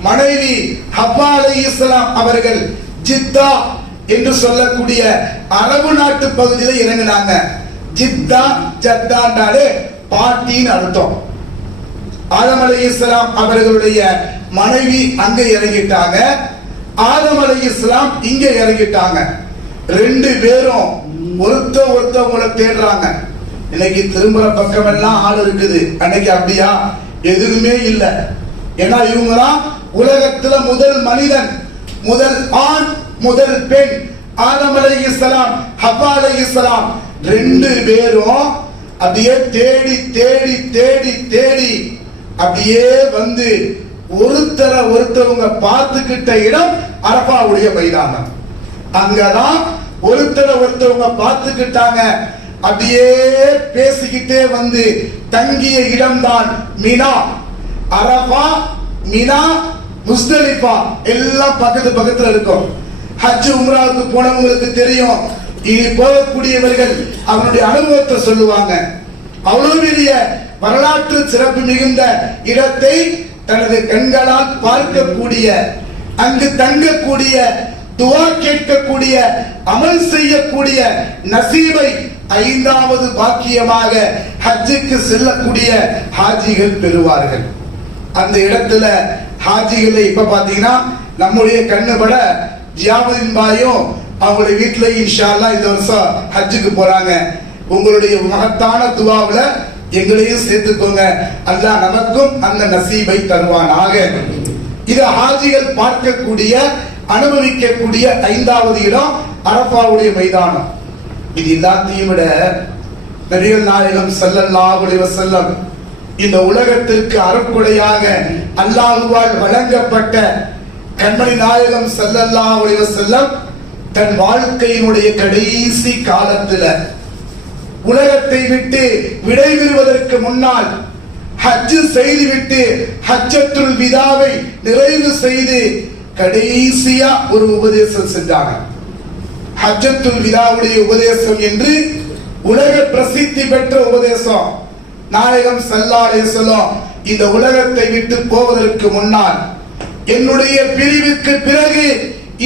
மனைவி ஹவ்வா அலைஹிஸ்ஸலாம் அவர்கள் ஜித்தா என்று சொல்லக்கூடிய அரபு நாட்டு பகுதியில் இறங்கினாங்க. ஜித்தா ஜத்தாண்டாலே பாட்டின்னு அர்த்தம். ஆதம் அலைஹிஸ்ஸலாம் அவர்களுடைய மனைவி அங்க இறங்கிட்டாங்க, ஆதம் அலைஹிஸ்ஸலாம் இங்க இறங்கிட்டாங்க. 2 பேரும் ஒருத்தவங்களை தேடுறாங்க. இன்னைக்கு திரும்புற பக்கம் எல்லாம் ஆள் இருக்குது, அன்னைக்கு அப்படியா? எதுவுமே இல்லை. ஏன்னா இவங்க தான் உலகத்துல முதல் மனிதன், முதல் ஆண், முதல் பெண். ஆதம் அலைஹிஸ்ஸலாம் ஹவ்வா அலைஹிஸ்ஸலாம் 2 பேரும் அப்படியே தேடி தேடி தேடி தேடி அப்படியே வந்து ஒருத்தவங்க பார்த்துக்கிட்ட இடம் அரஃபாவுடைய மைதானம். அங்கதான் ஒருத்தவங்க பார்த்துக்கிட்டாங்க. அப்படியே பேசிக்கிட்டே வந்து தங்கிய இடம்தான் மினா. அரஃபா, மினா, முஸ்தலிஃபா எல்லாம் பக்கத்துல இருக்கும். ஹஜ் உம்ராவுக்கு போனவங்களுக்கு தெரியும். இனி போகக்கூடியவர்கள் அவனுடைய அனுபவத்தை சொல்லுவாங்க. அவ்வளவு பெரிய வரலாற்று சிறப்பு மிகுந்த இடத்தை தனது கண்களால் பார்க்கக்கூடிய, அங்கு தங்கக்கூடிய, துவா கேட்கக்கூடிய, அமல் செய்யக்கூடிய நசீபை 5வது பாக்கியமாக ஹஜ்ஜுக்கு செல்லக்கூடிய ஹாஜிகள் பெறுவார்கள். அந்த இடத்துல ஹாஜிகள் இப்ப பாத்தீங்கன்னா நம்முடைய கண்ணுபட ஜியாவுதீன் பாயும் அவங்களுடைய வீட்டுல இன்ஷா அல்லாஹ் இந்த வருஷம் ஹஜ்ஜுக்கு போறாங்க. உங்களுடைய மகத்தான துவாவுல எங்களையும் சேர்த்துக்கோங்க. அல்லாஹ் நமக்கும் அந்த நசீபை தருவானாக. இது ஹாஜிகள் பார்க்கக்கூடிய, அனுபவிக்கக்கூடிய 5வது இடம் அரஃபாவுடைய மைதானம். இது எல்லாத்தையும் விட நபிகள் நாயகம் ஸல்லல்லாஹு அலைஹி வஸல்லம் இந்த உலகத்திற்கு அருட்கொடையாக அல்லாஹ்வால் வழங்கப்பட்ட கண்மணி நாயகம் ஸல்லல்லாஹு அலைஹி வஸல்லம் தன் வாழ்க்கையினுடைய கடைசி காலத்துல உலகத்தை விட்டு விடைபெறுவதற்கு முன்னால் ஹஜ் செய்துவிட்டு ஹஜ்ஜத்துல் விதாவை நிறைவு செய்து கடைசியா ஒரு உபதேசம் செஞ்சாங்க. ஹஜ்ஜத்துல் விதாவுடைய உபதேசம் என்று உலக பிரசித்தி பெற்ற உபதேசம். நாயகம் ஸல்லல்லாஹு அலைஹி வஸல்லம் இந்த உலகத்தை விட்டு போவதற்கு முன்னால் என்னுடைய பிரிவுக்கு பிறகு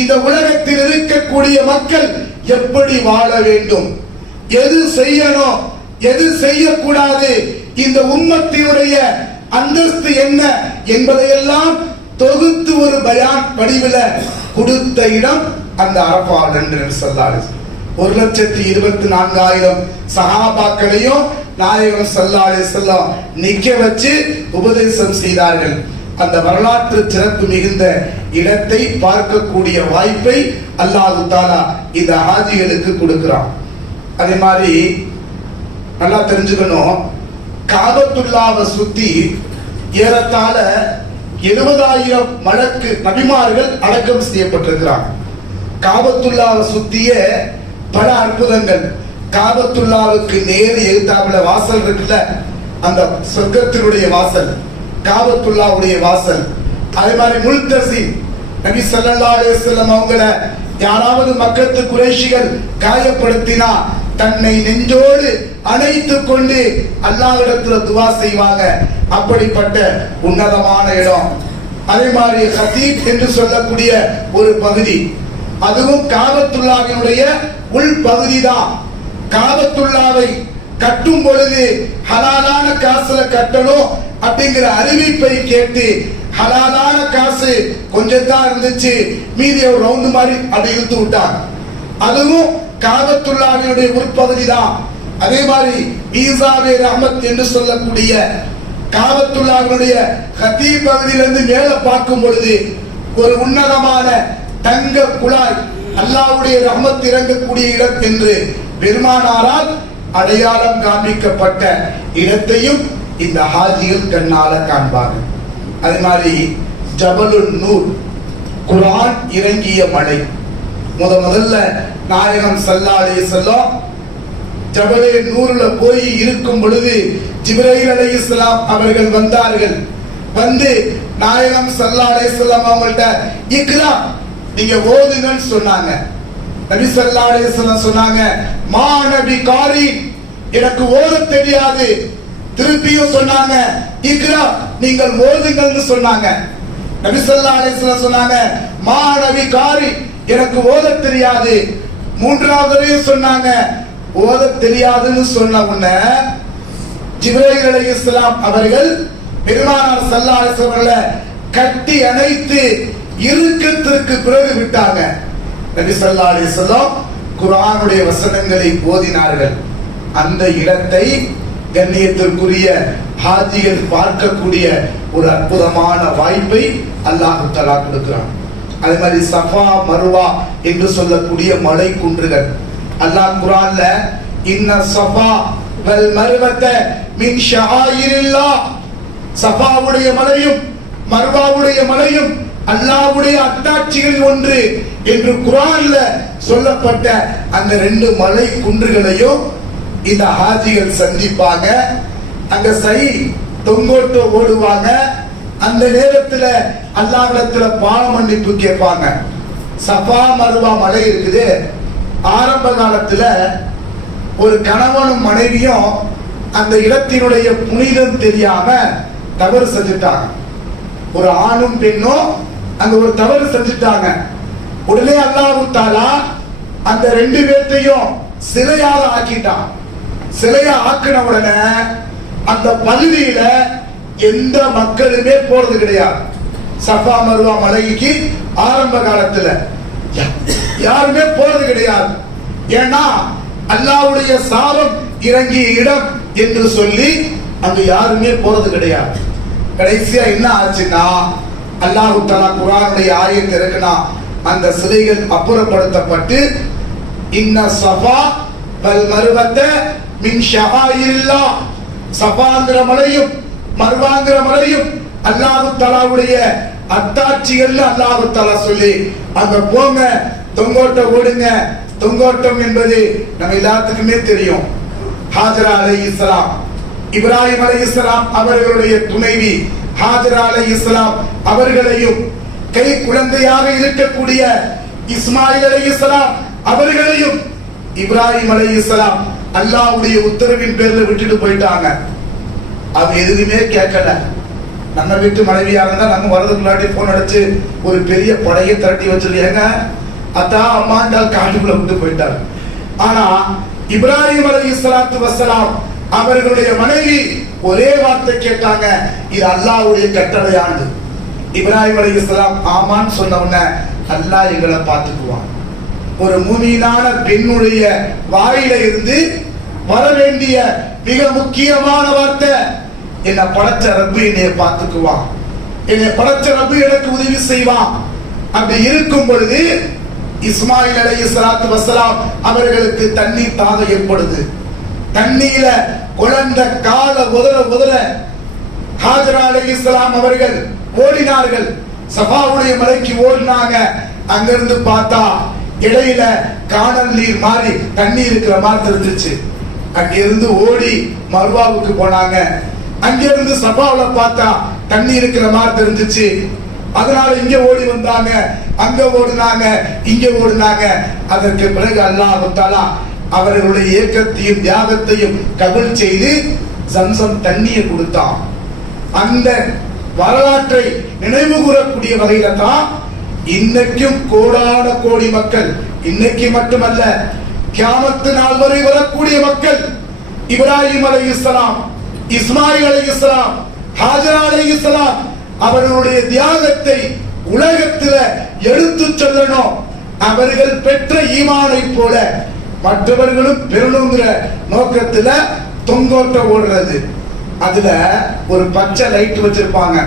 இந்த உலகத்தில் இருக்கக்கூடிய மக்கள் எப்படி வாழ வேண்டும், எது செய்யணும், எது செய்யக்கூடாது, இந்த உம்மத்தினுடைய அந்தஸ்து என்ன என்பதையெல்லாம் தொகுத்து ஒரு பயான் வடிவில கொடுத்த இடம் அந்த அரஃபா என்று ஸல்லல்லாஹு 1,24,000 சஹாபாக்களையும் நாயகம் ஸல்லல்லாஹு அலைஹி வஸல்லம் நிக்க வச்சு உபதேசம் செய்தார்கள். அந்த வரலாற்று சிறப்பு மிகுந்த இடத்தை பார்க்கக்கூடிய வாய்ப்பை அல்லாஹ் தஆலா இந்த ஹாஜிகளுக்கு கொடுக்கிறான். அதே மாதிரி நல்லா தெரிஞ்சுக்கணும், காபத்துல்லாவை சுத்தி ஏறத்தாழ 70,000 மலக்கு நபிமார்கள் அடக்கம் செய்யப்பட்டிருக்கிறாங்க. காபத்துல்லாவை சுத்திய பல அற்புதங்கள். காபத்துல்லாவுக்கு நேர் எதிர்த்தாப்புல வாசல் இருக்குல்ல, அந்த சொர்க்கத்தினுடைய வாசல், காபத்துல்லாவுடைய வாசல். அதே மாதிரி முல்தசி நபி ஸல்லல்லாஹு அலைஹி வஸல்லம் அவங்கள யாராவது மக்கத்து குறைஷிகள் காயப்படுத்தினா தன்னை நெஞ்சோடு அணைத்துக் கொண்டு அல்லாஹ்விடத்துல துவா செய்வாங்க. அப்படிப்பட்ட உன்னதமான இடம். அதே மாதிரி ஹதீப் என்று சொல்லக்கூடிய ஒரு பகுதி, அதுவும் காபத்துல்லாவினுடைய உள் பகுதி தான். காபத்துல்லாவை கட்டும் பொழுது ஹலாலான காசுல கட்டணும் அப்படிங்கிற அறிவிப்பை கேட்டு ஹலாலான காசு கொஞ்சம் தான் இருந்துச்சு, மீதி ஒரு ரவுண்டு மாதிரி அப்படி இழுத்து விட்டாங்க. அதுவும் காபத்துல்லாவினுடைய உட்பகுதி தான். அதே மாதிரி ஈசாவே ரஹ்மத் என்று சொல்லக்கூடிய காபத்துல்லாவினுடைய ஹதீப் பகுதியிலிருந்து மேல பார்க்கும் பொழுது ஒரு உன்னதமான தங்க குழாய், அல்லாஹ்வுடைய ரஹ்மத் இறங்கக்கூடிய இடம் என்று பெருமானாரால் அடையாளம் காண்பிக்கப்பட்ட இடத்தையும் இந்த ஹாஜிகள் கண்ணால காண்பார்கள். அதே மாதிரி ஜபலுன் நூர், குர்ஆன் இறங்கிய மலை. முதல்ல நாயகம் ஸல்லல்லாஹு அலைஹி வஸல்லம் ஜபலே நூர்ல போய் இருக்கும் பொழுது ஜிப்ரீல் அலைஹிஸ்ஸலாம் அவர்கள் வந்தார்கள். வந்து நாயகம் ஸல்லல்லாஹு அலைஹி வஸல்லம் அவங்கள்ட்ட இக்ரா, நீங்க ஓதுங்கன்னு சொன்னாங்க. நபி ஸல்லல்லாஹு அலைஹி வஸல்லம் சொன்னாங்க, மா நபி காரி, எனக்கு ஓத தெரியாது. திருப்பியும் சொன்னாங்க, இக்ரா, நீங்கள் ஓதுங்கள்னு சொன்னாங்க. நபி ஸல்லல்லாஹு அலைஹி வஸல்லம் சொன்னாங்க, மா நபி காரி, எனக்கு ஓத தெரியாது. மூன்றாவது சொன்னாங்க, ஓத தெரியாதுன்னு சொன்ன உடனே ஜிப்ரீல் அலைஹிஸ்ஸலாம் அவர்கள் பெருமானார் ஸல்லல்லாஹு அலைஹி வஸல்லம் கட்டி அணைத்து இறுக்கத்திற்கு பிறகு விட்டாங்க. நபி ஸல்லல்லாஹு அலைஹி வஸல்லம் குர்ஆனுடைய வசனங்களை ஓதினார்கள். அந்த இடத்தை கண்ணியத்திற்குரிய ஹாஜிகள் பார்க்கக்கூடிய ஒரு அற்புதமான வாய்ப்பை அல்லாஹ் தஆலா கொடுக்கிறான். அதே மாதிரி சஃபா மர்வா என்று சொல்லக்கூடிய மலை குன்றுகள். அல்லாஹ் குர்ஆன்ல இன்ன சஃபா வல் மர்வத மின் ஷஆயிரில்லாஹ், சஃபாவுடைய மலையும் மர்வாவுடைய மலையும் அல்லாஹ்வுடைய அத்தாட்சிகள் ஒன்று என்று குர்ஆன்ல சொல்லப்பட்ட அந்த ரெண்டு மலை குன்றுகளையும் இந்த ஹாஜிகள் சந்திப்பாங்க. அங்க சை தொங்கோட்டு ஓடுவாங்க. அந்த நேரத்துல அல்லாஹ்விடத்துல பாவ மன்னிப்பு கேட்பாங்க. சஃபா மர்வா மலை இருக்குது. ஆரம்ப காலத்துல ஒரு கணவனும் மனைவியும் அந்த இடத்தினுடைய புனிதம் தெரியாம தவறு செஞ்சுட்டாங்க. ஒரு ஆணும் பெண்ணும் அந்த ஒரு தவறு செஞ்சுட்டாங்க. உடனே அல்லாஹ் தஆலா அந்த ரெண்டு பேர்த்தையும் சிலையாக ஆக்கிட்டான். சிலையா ஆக்கின உடனே அந்த பகுதியில எந்த மக்களுமே போறது கிடையாது. சஃபா மர்வா மலைக்கு ஆரம்ப காலத்துல யாருமே போறது கிடையாது. ஏன்னா அல்லாஹ்வுடைய சாபம் இறங்கிய இடம் என்று சொல்லி அங்க யாருமே போறது கிடையாது. கடைசியா என்ன ஆச்சுன்னா அல்லாஹ் தஆலா குர்ஆனுடைய ஆயத்தை இறக்குனா அந்த சிலைகள் அப்புறப்படுத்தப்பட்டு இன்ன சஃபா வல் மர்வத மின் ஷஆயிரில்லாஹ், சஃபாங்கிற மலையும் மர்வாங்கிற மலையும் அல்லாஹ் தஆலாவுடைய அத்தாட்சிகள் அல்லாஹ் தஆலா சொல்லி அங்க போங்க, தொங்கோட்டம் ஓடுங்க. தொங்கோட்டம் என்பது நம்ம எல்லாத்துக்குமே தெரியும். ஹாஜரா அலைஹிஸ்ஸலாம், இப்ராஹிம் அலைஹிஸ்ஸலாம் அவர்களுடைய துணைவி ஹாஜரா அலைஹிஸ்ஸலாம் அவர்களையும், கை குழந்தையாக இருக்கக்கூடிய இஸ்மாயில் அலைஹிஸ்ஸலாம் அவர்களையும் இப்ராஹிம் அலைஹிஸ்ஸலாம் அல்லாஹ்வுடைய உத்தரவின் பேர்ல விட்டுட்டு போயிட்டாங்க. அவங்க எதுவுமே கேட்கல. நம்ம வீட்டு மனைவியா இருந்தா நம்ம வரதுக்கு முன்னாடி போன் அடிச்சு ஒரு பெரிய படையை திரட்டி வச்சிருக்கேங்க, அத்தா அம்மாண்டா காட்டுக்குள்ள விட்டு போயிட்டாரு. ஆனா இப்ராஹிம் அலைஹிஸ்ஸலாத்து வஸ்ஸலாம் அவர்களுடைய மனைவி ஒரே வார்த்தை கேட்டாங்க, இது அல்லாஹ்வுடைய கட்டளையாண்டு. இப்ராஹிம் அலைஹிஸ்ஸலாம் ஆமான்னு சொன்ன உடனே அல்லாஹ் எங்களை பார்த்துக்குவான். ஒரு மூமினான பெண்ணுடைய வாயில இருந்து வர வேண்டிய மிக முக்கியமான வார்த்தை, என்னை படைச்ச ரப்பு என்னைய பார்த்துக்குவான், என்னை படைச்ச ரப்பு எனக்கு உதவி செய்வான். அப்படி இருக்கும் பொழுது இஸ்மாயில் அலைஹிஸ்ஸலாத்து வஸ்ஸலாம் அவர்களுக்கு தண்ணீர் தாகம் ஏற்படுது. தண்ணீர குழந்தை கால உதற ஹாஜரா அலைஹிஸ்ஸலாம் அவர்கள் ஓடினார்கள். சஃபாவுடைய மலைக்கு ஓடினாங்க. அங்கிருந்து பார்த்தா இடையில காணல் நீர் மாதிரி தண்ணி இருக்கிற மாதிரி தெரிஞ்சிச்சு. அங்கிருந்து ஓடி மர்வாவுக்கு போனாங்க. அங்கிருந்து சஃபாவுல பார்த்தா தண்ணி இருக்கிற மாதிரி தெரிஞ்சிச்சு. அதனால இங்க ஓடி வந்தாங்க, அங்க ஓடினாங்க, இங்க ஓடினாங்க. அதற்கு பிறகு அல்லாஹ் தஆலா அவர்களுடைய ஏக்கத்தையும் தியாகத்தையும் கபூல் செய்து ஜம்சம் தண்ணியை கொடுத்தான். அந்த வரலாற்றை நினைவு கூறக்கூடிய வகையில தான் இன்னைக்கும் கோடான கோடி மக்கள், இன்னைக்கு மட்டுமல்ல கியாமத்து நாள் வரை வரக்கூடிய மக்கள் இப்ராஹிம் அலைஹிஸ்ஸலாம், இஸ்மாயில் அலைஹிஸ்ஸலாம், ஹாஜரா அலைஹிஸ்ஸலாம் அவர்களுடைய தியாகத்தை உலகத்துல எடுத்து சொல்லணும். அவர்கள் பெற்ற ஈமானை போல மற்றவர்களும் பெறணுங்கிற நோக்கத்துல தொங்கோட்டம் ஓடுறது. அதுல ஒரு பச்சை லைட் வச்சிருப்பாங்க.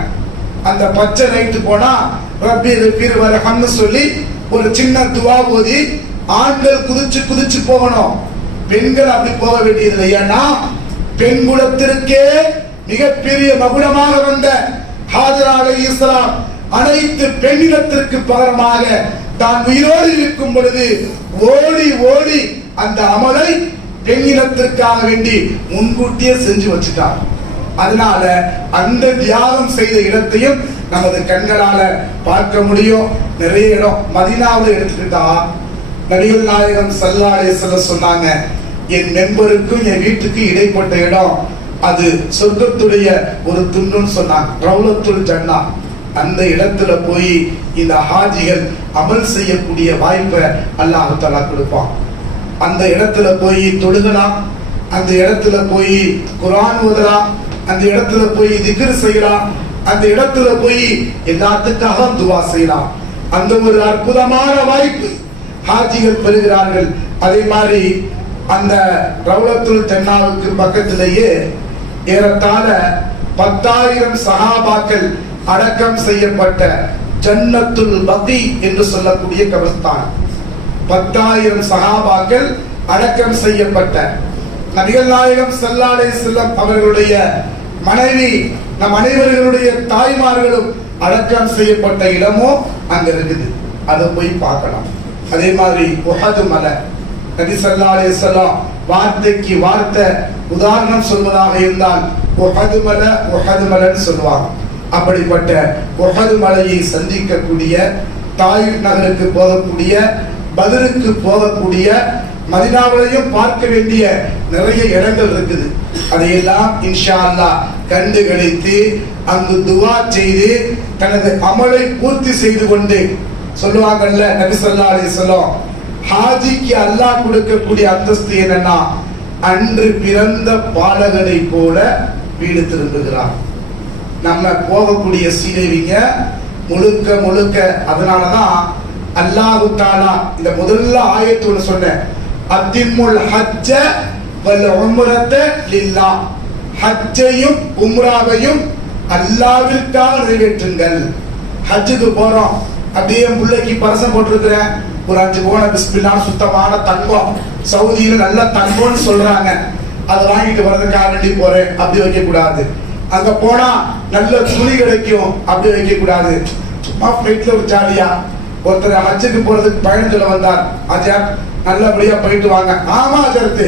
அந்த பச்சை லைட் போனா ரப்பி ரப்பீர் வரஹம்னு சொல்லி ஒரு சின்ன துவா ஓதி ஆண்கள் குதிச்சு குதிச்சு போகணும். பெண்கள் அப்படி போக வேண்டியதில்லை. ஏன்னா பெண் குலத்திற்கே மிகப்பெரிய மகுடமாக வந்த ஹாஜரா அலைஹிஸ்ஸலாம் அனைத்து பெண்ணிடத்திற்கு பகரமாக தான் உயிரோடு இருக்கும் பொழுது ஓடி ஓடி அந்த அமலை பெண்ணிடத்திற்காக வேண்டி முன்கூட்டியே செஞ்சு வச்சுட்டார். அதனால அந்த தியாகம் செய்த இடத்தையும் நமது கண்களால பார்க்க முடியும். நிறைய இடம் மதீனாவுல எடுத்துக்கிட்டா நபிகள் நாயகம் ஸல்லல்லாஹு அலைஹி வஸல்லம் சொன்னாங்க, என் மெம்பருக்கும் என் வீட்டுக்கு இடைப்பட்ட இடம் அது சொர்க்கத்துடைய ஒரு துண்டுன்னு சொன்னாங்க, ரௌலத்துல் ஜன்னா. அந்த இடத்துல போய் இந்த ஹாஜிகள் அமல் செய்யக்கூடிய வாய்ப்பை அல்லாஹ் தஆலா கொடுப்பான். அந்த இடத்துல போய் தொழுகலாம், அந்த இடத்துல போய் குர்ஆன் ஓதலாம், அந்த இடத்துல போய் திக்ர் செய்யலாம், அந்த இடத்துல போய் எல்லாத்துக்காக துஆ செய்யலாம். அந்த ஒரு அற்புதமான வாய்ப்பு ஹாஜிகள் பெறுகிறார்கள். அதே மாதிரி அந்த ரௌலத்துல் ஜன்னாவுக்கு பக்கத்திலேயே ஏறத்தாழ 10,000 சஹாபாக்கள் அடக்கம் செய்யப்பட்ட ஜன்னத்துல் பகீ என்று சொல்லக்கூடிய கபர்ஸ்தான், 10,000 சஹாபாக்கள் அடக்கம் செய்யப்பட்ட நபிகள் நாயகம் ஸல்லல்லாஹு அலைஹி வஸல்லம் அவர்களுடைய மனைவி நம் அனைவர்களுடைய தாய்மார்களும் அடக்கம் செய்யப்பட்ட இடமும் அங்க இருக்குது. அதை போய் பார்க்கலாம். அதே மாதிரி உஹது மலை, நபி ஸல்லல்லாஹு அலைஹி வஸல்லம் வார்த்தைக்கு வார்த்தை உதாரணம் சொல்வதாக இருந்தால் உஹது மலைன்னு சொல்லுவாங்க. அப்படிப்பட்ட உஹது மலையை சந்திக்கக்கூடிய, தாயிஃப் நகருக்கு போகக்கூடிய, பத்ருக்கு போகக்கூடிய, மதீனாவிலையும் பார்க்க வேண்டிய நிறைய இடங்கள் இருக்குது. அதையெல்லாம் இன்ஷா அல்லாஹ் கண்டு களித்து அங்கு துவா செய்து தனது அமலை பூர்த்தி செய்து கொண்டு சொல்லுவாங்கல்ல நபி ஸல்லல்லாஹு அலைஹி வஸல்லம், ஹாஜிக்கு அல்லாஹ் கொடுக்கக்கூடிய அந்தஸ்து என்னன்னா, அன்று பிறந்த பாலகனை போல வீடு திரும்புகிறார். நம்ம போகக்கூடிய சீதைவிங்க முழுக்க முழுக்க. அதனாலதான் அல்லாஹ் தஆலா இந்த முதல்ல ஆயத்தோட சொன்ன அத்திமுல் ஹஜ்ஜ வல் உம்ரத லில்லாஹ், ஹஜ்ஜையும் உம்ராவையும் அல்லாஹ்விற்காக நிறைவேற்றுங்கள். ஹஜ்ஜுக்கு போறோம், அப்படியே முல்லைக்கு பரசம் போட்டிருக்கிறேன், ஒரு 5 பவுன் பிஸ்மில்லா சுத்தமான தங்கம், சவுதியில நல்ல தங்கம்னு சொல்றாங்க. அதை வாங்கிட்டு வர்றதுக்காக வேண்டி போறேன் அப்படி வைக்க கூடாது. அங்க போனா நல்ல துணி கிடைக்கும் அப்படி வைக்க கூடாது. சும்மா ஃபிளைட்ல ஒரு ஜாலியா ஒருத்தர் ஹஜ்ஜுக்கு போறதுக்கு பயணம் சொல்ல வந்தார். ஆஜர் நல்லபடியா போயிட்டு வாங்க. ஆமா அஜர்த்து,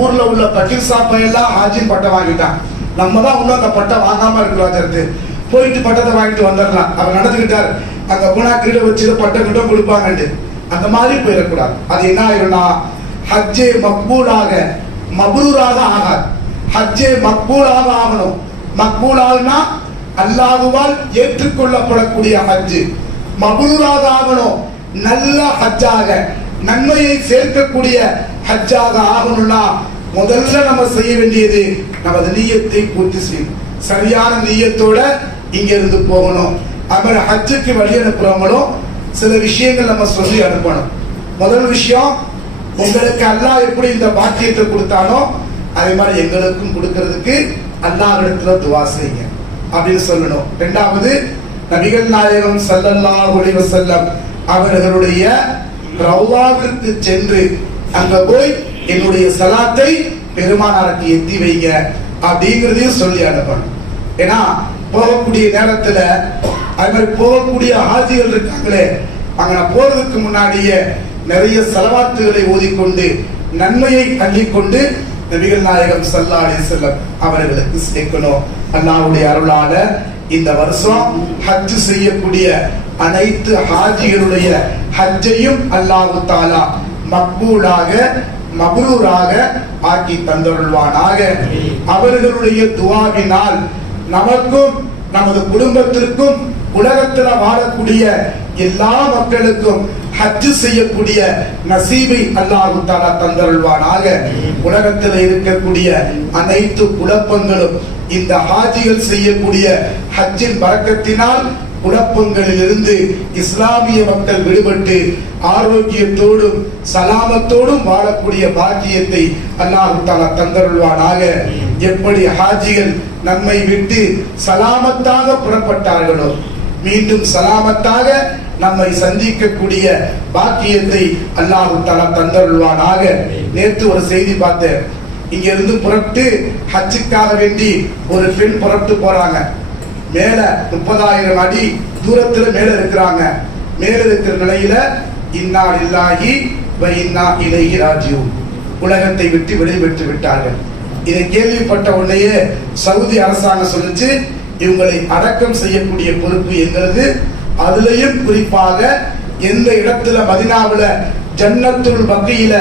ஊர்ல உள்ள பக்கீர் சாப்பை எல்லாம் ஹாஜின் பட்டம் வாங்கிட்டான், நம்ம தான் இன்னும் அந்த பட்டம் வாங்காம இருக்கிறோம். அஜர்த்து போயிட்டு பட்டத்தை வாங்கிட்டு வந்துடலாம். அவர் நடந்துக்கிட்டார், அங்க போனா கீழே வச்சு பட்டம் கிட்ட கொடுப்பாங்கட்டு. அந்த மாதிரி போயிடக்கூடாது. அது என்ன ஆயிரும்னா ஹஜ்ஜே மக்பூலாக மப்ரூராக ஆகாது. ஹஜ்ஜே மக்பூலாக ஆகணும். மக்பூலால்னா அல்லாஹ்வால் ஏற்றுக்கொள்ளப்படக்கூடிய ஹஜ். மப்ரூராக ஆகணும், நல்ல ஹஜ்ஜாக நன்மையை சேர்க்கக்கூடிய ஹஜ்ஜாக ஆகணும்னா முதல்ல நம்ம செய்ய வேண்டியது நமது நிய்யத்தை பூர்த்தி செய்யணும். சரியான நிய்யத்தோட இங்க இருந்து போகணும். அவர் ஹஜ்ஜுக்கு வழி அனுப்புறவங்களும் சில விஷயங்கள் நம்ம சொல்லி அனுப்பணும். முதல் விஷயம், உங்களுக்கு அல்லாஹ் எப்படி இந்த பாக்கியத்தை கொடுத்தானோ அதே மாதிரி எங்களுக்கும் கொடுக்கிறதுக்கு அல்லாஹ்விடத்துல துஆ செய்யுங்க அப்படின்னு சொல்லணும். இரண்டாவது, நபிகள் நாயகம் ஸல்லல்லாஹு அலைஹி வஸல்லம் அவர்களுடைய ரவுலாவிற்கு சென்று அங்க போய் என்னுடைய சலாத்தை பெருமானாருக்கு எத்தி வைங்க அப்படிங்கிறதையும் சொல்லி அனுப்பணும். ஏன்னா போகக்கூடிய நேரத்துல அது மாதிரி போகக்கூடிய ஹாஜிகள் இருக்காங்களே, அங்க போறதுக்கு முன்னாடியே நிறைய சலவாத்துகளை ஓதிக்கொண்டு நன்மையை அள்ளிக்கொண்டு நபிகள் நாயகம் ஸல்லல்லாஹு அலைஹி வஸல்லம் அவர்களுக்கு சேர்க்கணும். அல்லாஹ்வுடைய அருளால இந்த வருஷம் ஹஜ் செய்யக்கூடிய அனைத்து ஹாஜிகளுடைய ஹஜ்ஜையும் அல்லாஹ் தஆலா மக்பூலாக மப்ரூராக ஆக்கி தந்தருள்வானாக. அவர்களுடைய துஆவினால் நமக்கும் நமது குடும்பத்திற்கும் உலகத்துல வாழக்கூடிய எல்லா மக்களுக்கும் ஹஜ் செய்யக்கூடிய நசீபை அல்லாஹ் தஆலா தந்தருள்வானாக. உலகத்தில் இருக்கக்கூடிய அனைத்து குழப்பங்களும் இந்த ஹாஜிகள் செய்யக்கூடிய ஹஜ்ஜின் பரக்கத்தினால் குழப்பங்களிலிருந்து இஸ்லாமிய மக்கள் விடுபட்டு ஆரோக்கியத்தோடும் சலாமத்தோடும் வாழக்கூடிய பாக்கியத்தை அல்லாஹ் தஆலா தந்தருள்வானாக. எப்படி ஹாஜிகள் நம்மை விட்டு சலாமத்தாக புறப்பட்டார்களோ மீண்டும் சலாமத்தாக நம்மை சந்திக்கக்கூடிய பாக்கியத்தை அல்லாஹ் தஆலா தந்தருள்வானாக. நேற்று ஒரு செய்தி பார்த்தேன். இங்க இருந்து புறப்பட்டு ஹஜ்ஜுக்காக வேண்டி ஒரு பெண் புறப்பட்டு போறாங்க. மேல 30,000 அடி தூரத்துல மேல இருக்கிறாங்க. மேல இருக்கிற நிலையில இன்னா லில்லாஹி வ இன்னா இலைஹி ராஜிஊன், உலகத்தை விட்டு விடைபெற்று விட்டார்கள். இதை கேள்விப்பட்ட உடனேயே சவுதி அரசாங்கம் சொல்லிச்சு, இவங்களை அடக்கம் செய்யக்கூடிய பொறுப்பு என்கிறது. அதுலயும் குறிப்பாக எந்த இடத்துல மதீனாவுல ஜன்னத்துல் பக்கீல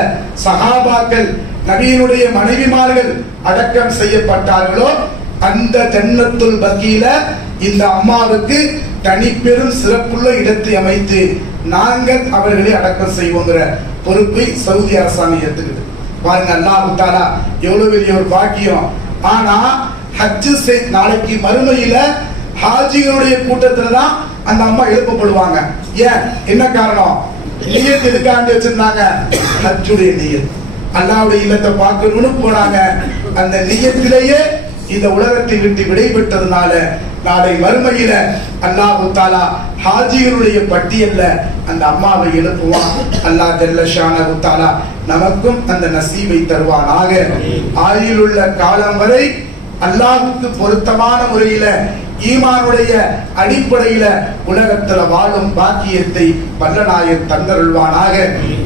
சஹாபாக்கள் நபியினுடைய மனைவிமார்கள் அடக்கம் செய்யப்பட்டார்களோ அந்த ஜன்னத்துல் பக்கீல இந்த அம்மாவுக்கு தனிப்பெரும் சிறப்புள்ள இடத்தை அமைத்து நாங்கள் அவர்களை அடக்கம் செய்வோங்கிற பொறுப்பை சவுதி அரசாங்கம் எடுத்துக்கிட்டு பாருங்க. அல்லாஹ் தஆலா எவ்வளவு பெரிய ஒரு பாக்கியம். ஆனா ஹஜ் நாளைக்கு மறுமையில ஹாஜிகளுடைய கூட்டத்துல தான் அந்த அம்மா எழுப்பப்படுவாங்க. ஏன், என்ன காரணம்? நியத் எதுக்காண்டி வச்சிருந்தாங்க? ஹஜ்ஜுடைய நியத், அல்லாஹ்வுடைய இல்லத்தை பார்க்கணும்னு போனாங்க. அந்த நியத்திலேயே இந்த உலகத்தை விட்டு விடைபெற்றதுனால நாளை மறுமையில அல்லாஹ் தஆலா ஹாஜிகளுடைய பட்டியல்ல அந்த அம்மாவை எழுப்புவான். அல்லாஹ் ஜல்ல ஷானஹு தஆலா நமக்கும் அந்த நசீபை தருவானாக. ஆயுளுள்ள காலம் வரை அல்லாஹ்வுக்கு பொருத்தமான முறையில ஈமானுடைய அடிப்படையில உலகத்துல வாழும் பாக்கியத்தை வல்லநாயகன் தந்தருள்வானாக.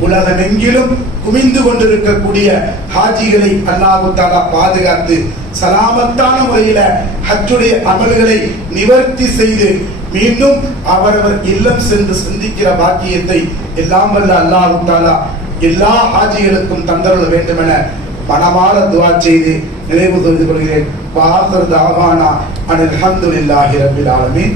உலகமெங்கிலும் குமிந்து கொண்டிருக்கக்கூடிய ஹாஜிகளை அல்லாஹ் தஆலா பாதுகாத்து சலாமத்தான முறையில ஹஜ்ஜுடைய அமல்களை நிவர்த்தி செய்து மீண்டும் அவரவர் இல்லம் சென்று சந்திக்கிற பாக்கியத்தை எல்லாம் வல்ல அல்லாஹ் தஆலா எல்லா ஹாஜிகளுக்கும் தந்தருள வேண்டும் என மனமார துஆ செய்து நிறைவு செய்து கொள்கிறேன். வாஹிர் தஅவானா அனில் ஹம்துலில்லாஹி ரப்பில் ஆலமீன்.